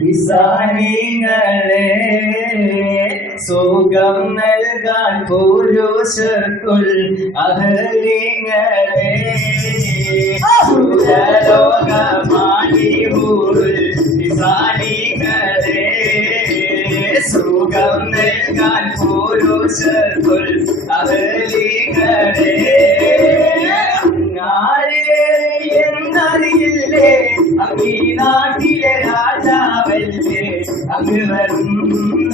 വിസാരികളെ സുഖം നൽകാൻ പുരുഷർക്കുൾ അഹലിങ്ങളെ വിസാരികളെ സുഖം നൽകാൻ പുരുഷർക്കുൾ അഹലിങ്ങളെ എന്നറിയില്ലേ അങ്ങീ നാട്ടിലെ രാജാവല്ലേ അങ്ങ് വരും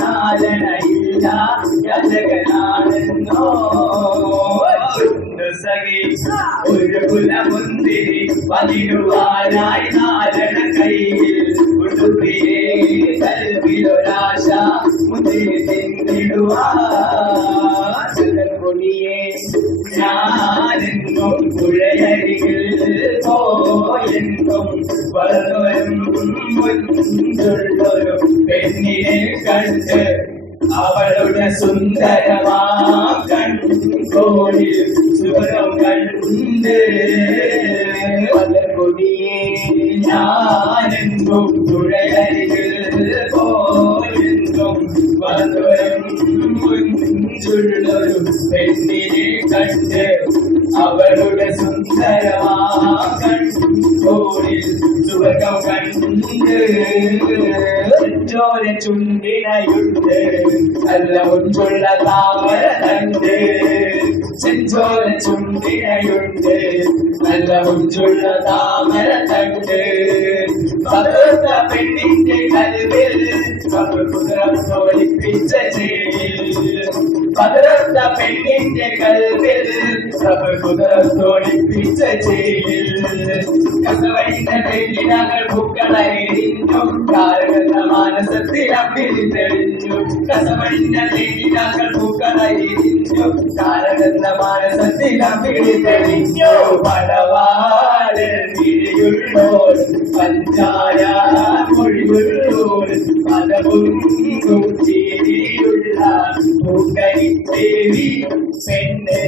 നാലണയില്ല യജകനാണെന്നോ ഒരു കുലമുന്തിരി പതിരുവാനായി നാലണ കയ്യിൽ ഉടുപ്പിയെ കൽവിലൊരാശ മുന്തിരി തിന്നിടുവാനിയെ ഞാനെന്നും പുഴയരികിൽ പോയെന്നും വളർന്നൊരു പെണ്ണിനെ കണ്ട് അവളുടെ സുന്ദരമാം കൺകോണിൽ സുഖം കണ്ട് പലകൊടിയെ ഞാനെന്നും പുഴയരികിൽ പോയെന്നും വളർന്നൊരു പെണ്ണിനെ കണ്ട് അവളുടെ സുന്ദരമാം കൺകോണിൽ സുഖം കണ്ട് ചോര ചുണ്ടിനയുണ്ട് നല്ല മുൻപുള്ള താമര തണ്ട് ചെഞ്ചോര ചുണ്ടിനയുണ്ട് നല്ല മുൻപുള്ള താമര തണ്ട് പകർത്ത പെണ്ണിന്റെ കൽവിൽ കുതിരത്തോടിപ്പിച്ച പകർത്ത പെണ്ണിന്റെ കൽവിൽ കുതിരത്തോടിപ്പിച്ച കസവൈന്റെ പെണ്ണിനകൾ പൂക്കളരിഞ്ഞു കാരകന്ന മാനസത്തിൽ അമ്പിളി തെളിഞ്ഞു കസവൈന്റെ പെണ്ണിനകൾ പൂക്കളരിഞ്ഞു കാരകന്ന മാനസത്തിൽ അമ്പിളി തെളിഞ്ഞു പടവാളുള്ളോർ പഞ്ചാര മൊഴിയുള്ളോർ പദമുണ്ടും ചിരിയുള്ള പൂക്കരിത്തേവി പെണ്ണ്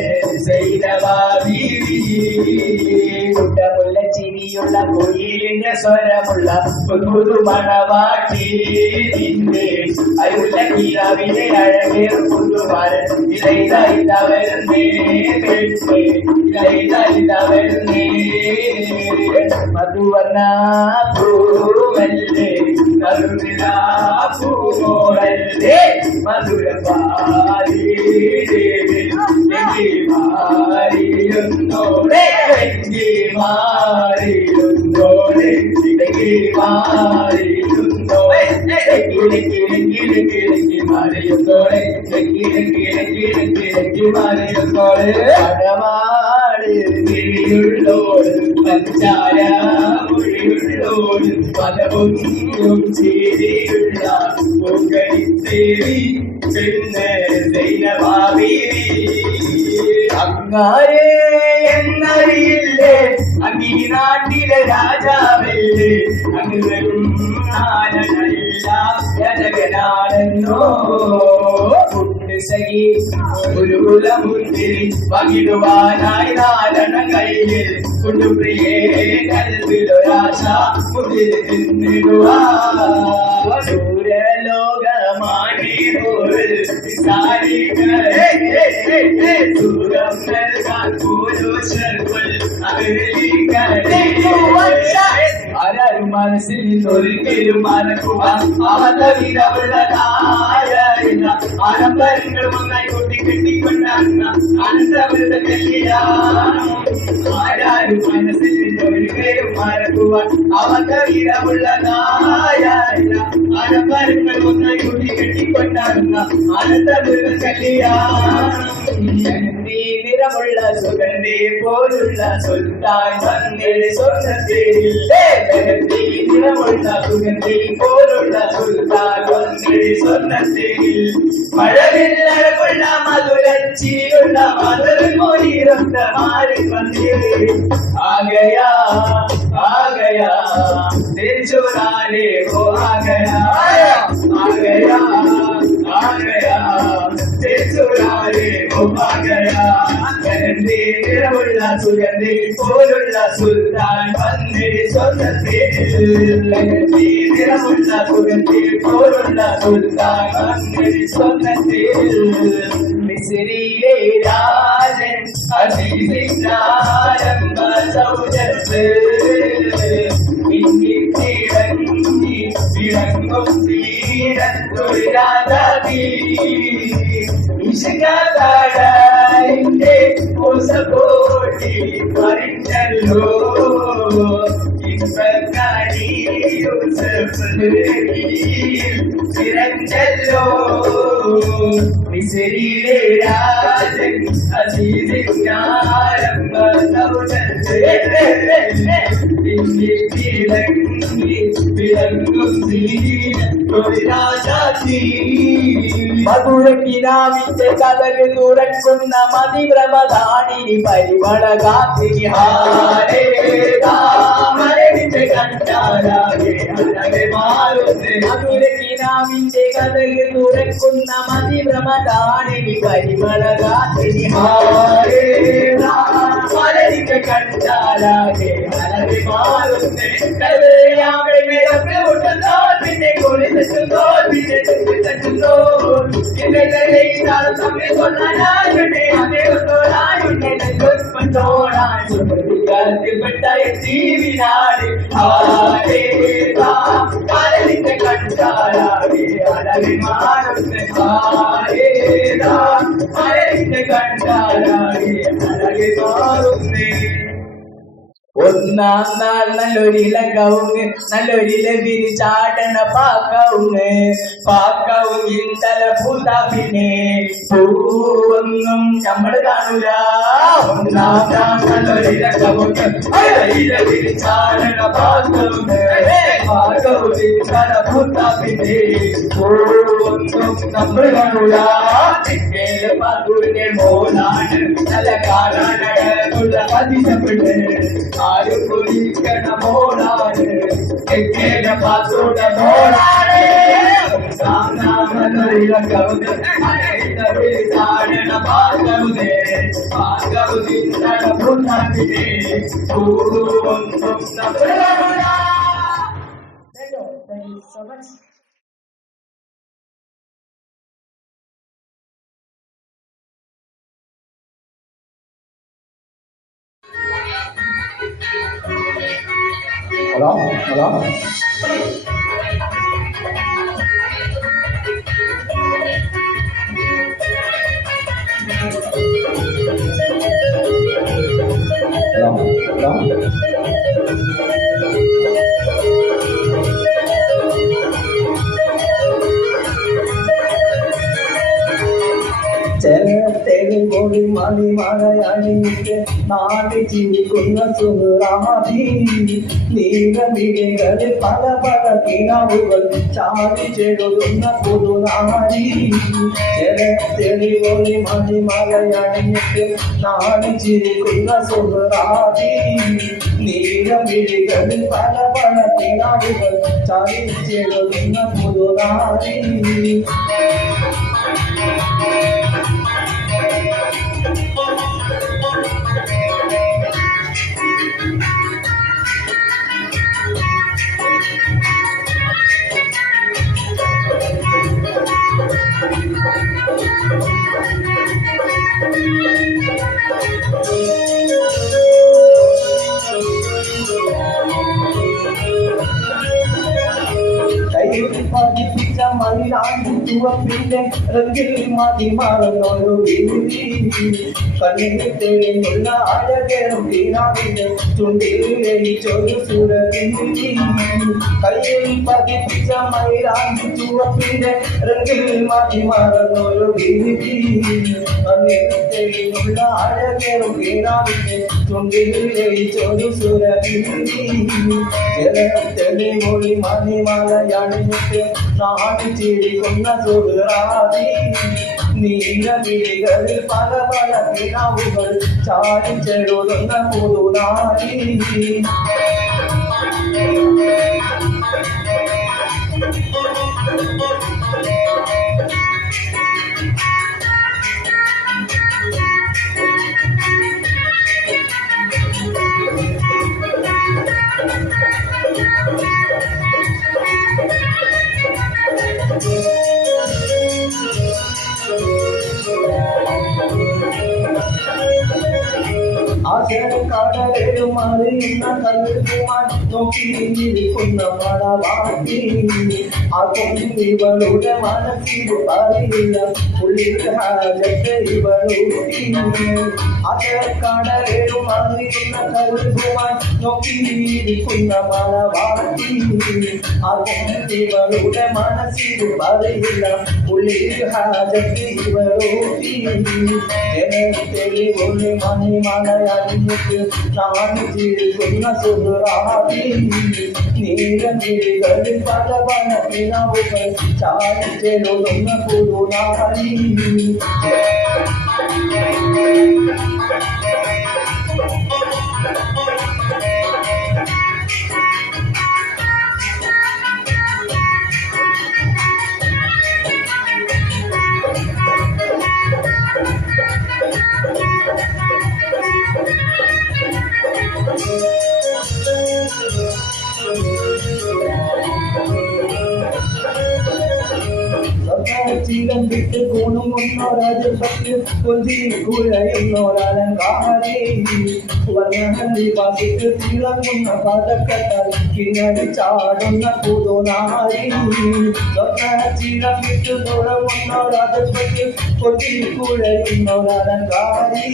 കുട്ടമുള്ള ചിരിയുള്ള കുയിലിന്റെ സ്വരമുള്ള പുതുമണവാട്ടി നിന്റെ അരുള്ള കിരാവിലെ അഴകേർ പുതുമാരൻ ഇതൈതവരുന്നേ പെണ്ണ് ഇതൈതവരുന്നേ മധുവർണ പൂവല്ലേ കരുണില പൂവോളല്ലേ മധുര പാരി മാറിയുന്നോടെ മാറിയുന്നോടെ മാറിയുന്നോടെ മാറിയുന്നോടെ മാറിയുന്നോടെ പടവാട് കിഴിയുള്ളോട് പഞ്ചാര മൊഴിയുള്ളോട് പലപൊന്നും ചേരിയുള്ള പൊങ്കരിത്തേവി പെണ്ണ് ദൈനഭാവീവി അങ്ങാരേ എന്നറിയില്ലേ അങ്ങീ നാട്ടിലെ രാജാവല്ലേ അങ്ങ് വരും നാലനല്ല യജകനാണെന്നോ സഖി ഒരു കുലമുന്തിരി പകിടുവാനായി നാലണ കയ്യിൽ കുടുംബിയെ കൽവിലൊരാശ മുതിരി തിന്നിടുവാ സൂര്യലോകമാണി സുഖം നൽകാൻ പുരുഷർക്കുൾ ആരാരും മനസ്സിൽ ഒരിക്കലും മറക്കുവാൻ അവതവിധമുള്ള കാര്യം ആഡംബരങ്ങൾ ഒന്നായി കൊട്ടിക്കെട്ടിക്കൊണ്ടാകുന്ന അനന്തവൃത കല്യാണം ആരാരും മനസ്സിൽ ഒരിക്കലും മറക്കുവാൻ അവതവിധമുള്ള കാര്യം ആഡംബരങ്ങൾ ഒന്നായി കൊട്ടിക്കെട്ടിക്കൊണ്ടാകുന്ന അനന്തവൃത കല്യാണം നിറമുള്ള സുഗന്ധി പോലുള്ള സുൽത്താൻ വന്നിടെ സ്വർണ്ണത്തിരില്ലേ നിറമുള്ള സുഗന്ധി പോലുള്ള സുൽത്താൻ വന്നിടെ സ്വർണ്ണത്തിരിൽ മഴവില്ലഴകുള്ള മധുരച്ചിയുള്ള മധുരമൊഴിരൊത്ത മാറി വന്നിരേ ആകയാ ആകയാ തെച്ചുരാലേ ഓ ആകയാ ആകയാ ആകയാ തെച്ചുരാലേ നിറമുള്ള സുഗന്ധി പോലുള്ള സുൽത്താൻ വന്നേ സ്വന്തത്തിൽ നിറമുള്ള സുഗന്ധി പോലുള്ള സുൽത്താൻ വന്നേ സ്വന്തത്തിൽ മിസ്രിയിലെ രാജൻ അതിവിചാരംഭ സൗജത്ത് ഇന്നിടങ്ങി വിളങ്ങും തീരത്തൊരു രാജാതി ഇഷകാതാടിന്റെ കോടി പറഞ്ഞല്ലോ ചിരഞ്ചല്ലോ മിസരിയിലെ രാജൻ അതിവിജ്ഞാരംഭ സൗജത്ത് മധുരക്കിനാവിന്റെ കഥകൾ തുറക്കുന്ന മതിഭ്രമധാനി പരിമളകാത്തിരി മധുരക്കിനാവിന്റെ കഥകൾ തുറക്കുന്ന മതിഭ്രമധാനി പരിമളകാത്തിരി കണ്ടാലാകെ അലറി മാറുന്നേ കലയാവെ മേലപ്പെ ഉണ്ടോ പിന്നെ കൊളിതോ പിന്നെ തട്ടുന്നോ ഇന്നലെ ഇതാണ് തമ്മിൽ കൊള്ളാനായുണ്ടേ അതേ കൊണ്ടോടായുണ്ടേ കൊണ്ടോടായുണ്ട് കാലത്തിൽ പെട്ടായ ജീവിനാട് കലലിന്റെ കണ്ടാലാകെ അലറി മാറുന്നേ കലലിന്റെ കണ്ടാലാകെ അലറി മാറുന്നേ ഒന്നാം നാൾ നല്ലൊരിലകവുങ്ങ് നല്ലൊരില വിരിച്ചാടണ പാക്കവുങ്ങിൻ തല പൂത്താ പിന്നെ പൂവൊന്നും നമ്മൾ കാണൂല ഒന്നാം നാൾ നല്ലൊരിലകവുങ്ങ് ഇല വിരിച്ചാടണ പാക്കവുങ്ങിൻ തല പൂത്താ പിന്നെ പൂവൊന്നും നമ്മൾ കാണൂല പാത്തൂരിന്റെ മോനാണ് നല്ല കാണാനുള്ള അതിശപ്പെട്ട് ആരും കുടിക്കണ മോളാണ് എക്കേല പാത്തോട മോളാണ് ചാടണ പാകവുതേ പാകവുതിന്നട പുണ്ണാക്കിനെ പൂവൊന്നും നമ്മളാണ്. Thank you so much. Hello? Hello? Hello? Hello? തെളിമൊഴി മണിമഴയണിഞ്ഞ് നാടി ചിരിക്കുന്ന സുഹൃറാമതി നീലമിഴികളിൽ പല പല കിണവുകൾ ചാടി ചെഴുതുന്ന പുതുനാരി തെളിമൊഴി മണിമഴയണിഞ്ഞിട്ട് നാടി ചിരിക്കുന്ന സുഹൃറാമതി നീലമിഴികളിൽ പല പല കിണവുകൾ ചാടി ചെഴുതുന്ന പുതുനാരി ചുവപ്പിന്റെ റംഗിൽ മതി മറന്നൊരു കണ്ണിൽ തെളിഞ്ഞുള്ള അഴകേറും തീരാവിന്റെ ചുണ്ടിൽ ലയിച്ചൊരു സുരവിന്നി കയ്യിൽ പതിപ്പിച്ച മൈലാഞ്ചി ചുവപ്പിന്റെ റംഗിൽ മതി മറന്നൊരു കണ്ണിൽ തെളിഞ്ഞുള്ള അഴകേറും തീരാവിന്റെ ചുണ്ടിൽ ലയിച്ചൊരു സുരവിന്നി തെളിമൊഴി മണിമലയണിഞ്ഞിട്ട് നാടി ചിരിക്കുന്ന സുഹൃറാതി നീലവിളികളിൽ പല പല കിണവുകൾ ചാടി ചെറുതുന്ന പുതുനാരി ആശയക്കടലും അറിയുന്ന കല്ലുമായി നോക്കിയിരിക്കുന്ന മണവാട്ടി അതും ഇവളുടെ മനസ്സിൽ അറിയില്ല ഉള്ളിൽ ഹാജത്ത് ഇവളൂട്ടി ആശയക്കടലും അറിയുന്ന കല്ലുമായി നോക്കിയിരിക്കുന്ന മണവാട്ടി അതും ഇവളുടെ മനസ്സിൽ അറിയില്ല ഉള്ളിൽ ഹാജത്ത് ഇവളൂട്ടി തെളിവൊളി മണിമലയണിഞ്ഞിട്ട് നാണിച്ചിരിക്കുന്ന സുഹൃറാവി നീലനിഴികളിൽ പല പല കിണവുകൾ ചാടിച്ചെഴുതുന്ന പുതുനാരി ചീലം വിട്ട് കൂണുന്നൊരാജപത്യം കൊഞ്ചി കുഴയുന്നൊരലങ്കാരി വർണ്ണഹല്ലി പാസിട്ട് തിളങ്ങുന്ന പതക്കത്താൽ കിണടി ചാടുന്ന പുതുനാരി ചീലം വിട്ട് തുറമുന്നൊരാജപത്യം കൊഞ്ചി കുഴയുന്നൊരലങ്കാരി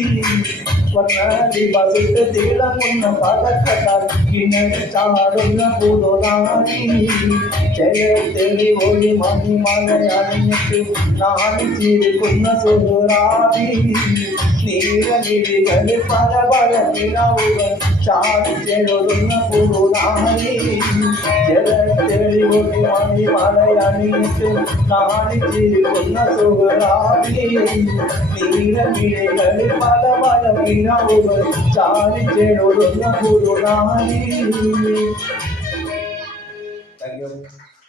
വർണ്ണഹല്ലി പാസിട്ട് തിളങ്ങുന്ന പതക്കത്താൽ കിണടി ചാടുന്ന പുതുനാരി തെളിവൊളി മണിമലയണിഞ്ഞിട്ട് നാണിച്ചിരിക്കുന്ന സുഹൃറാവി നീലനിഴികളിൽ പല പല കിണവുകൾ ചാടിച്ചെഴുതുന്ന പുതുനാരി തെളിവൊളി മണിമലയണിഞ്ഞിട്ട് നാണിച്ചിരിക്കുന്ന സുഹൃറാവി നീലനിഴികളിൽ പല പല കിണവുകൾ ചാടിച്ചെഴുതുന്ന പുതുനാരി. Thank you.